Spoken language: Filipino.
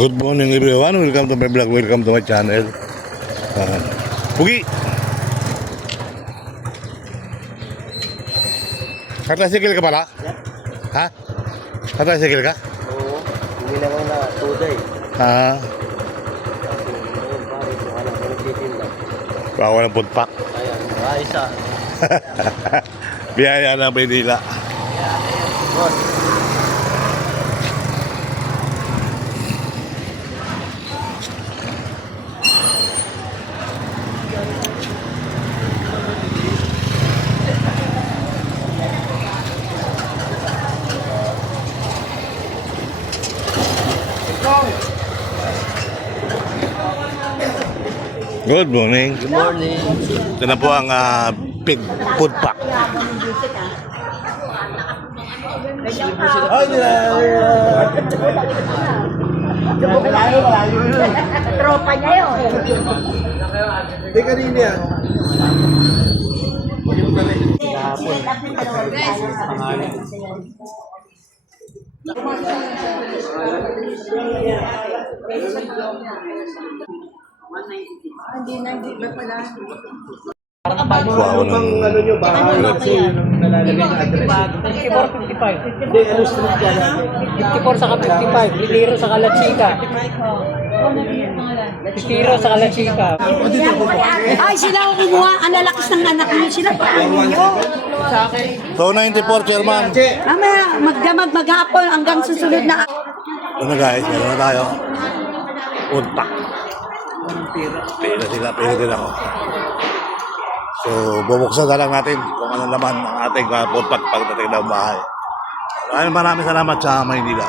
Good morning everyone, welcome to my vlog, welcome to my channel. Pugi! Katricycle ka pala? Ha? Katricycle ka? Oo, bumili ako na today. Ha? Kasi ngayon, pare, kung alam ko nagtitinda. Baka walang putpak. Ayan, isa. Biyaya na Maynila. Boss, Good morning. good morning. Ito na po ang pig food pack. Tropa niya yun. Hindi kanina yan. Wow, ng Ano nyo ba? Nalalagay na address. 54-55. Hindi, ano street ka na? 54 saka 55. Liliro sa Kalachika. Liliro sa Kalachika. Ay, sila ang kumuha. Ang lalakas ng anak niyo. Sila pa ang ninyo. So 94 chairman. Mamaya, magdamag maghapon hanggang susunod na. Ano guys, meron na tayo. Food pack. Pera sila, pera din ako. So, bubuksan na lang natin kung ano laman ang ating food pack pagdating ng bahay. Maraming salamat sa Maynila.